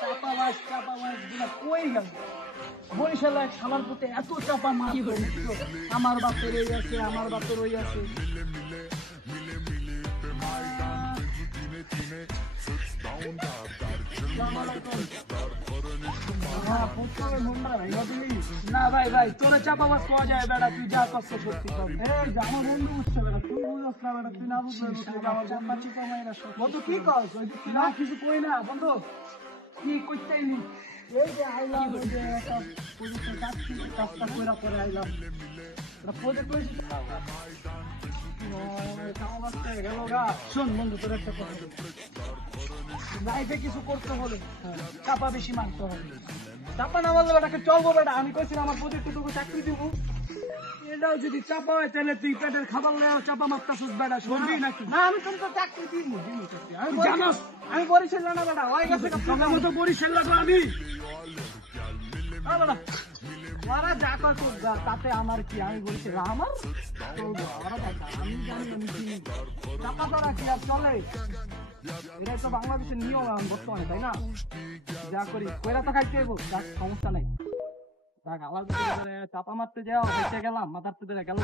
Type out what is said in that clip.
চাপা মাছ গুলা কই গেল? বরিশাল এক শালার পুঁতে এত চাপা মাছ ধরছিল। আমার বাপের ওই আছে, আমার বাপের ওই আছে। না ভাই ভাই, তোরা চাপা মাছ পাওয়া যায় বেড়া, তুই যা কষ্ট সত্যি কর। আমার বন্ধু বুঝছে বেড়া, তুই বুঝছ না বেড়া, তুই না বুঝলে আমার চাপা চিপা মাইরা সব। বন্ধু কি কর? না কিছু কই না বন্ধু, কি করতেই নি। এই যে আইলাম, ওই যে একটা প্রজেক্টের কাজটা কইরা পরে আইলাম। একটা প্রজেক্ট হয়েছে। গেল গা। শোন বন্ধু, তোর একটা কথা বলি। লাইফে কিছু করতে হলে চাপা বেশি মারতে হবে। চাপা না মারলে বেটাকে চলবো বেটা। আমি কইছি আমার প্রজেক্টে তোকে চাকরি দিব। এটাও যদি চাপা হয় তাহলে তুই পেটের খাবার নেওয়া চাপা মারতেছিস বেটা, শুনবি নাকি? না আমি তোকে চাকরি দিব। জানোস আমি বরিশাল না বেটা, ওই গেছে তোমার মতো বরিশাল লাগলো আমি। ওরা যা কয় তোর যা, তাতে আমার কি? আমি বলছি আমার ওরা দেখা, আমি জানি আমি চিনি। চাপা ধরা কি আর চলে? এটাই তো বাংলাদেশের নিয়ম এখন বর্তমানে, তাই না? যা করি কইরা তো খাইতে হইব, সমস্যা নাই। দেখ আমার চাপা মারতে যাও, দেখতে গেলাম মাথার তো গেল।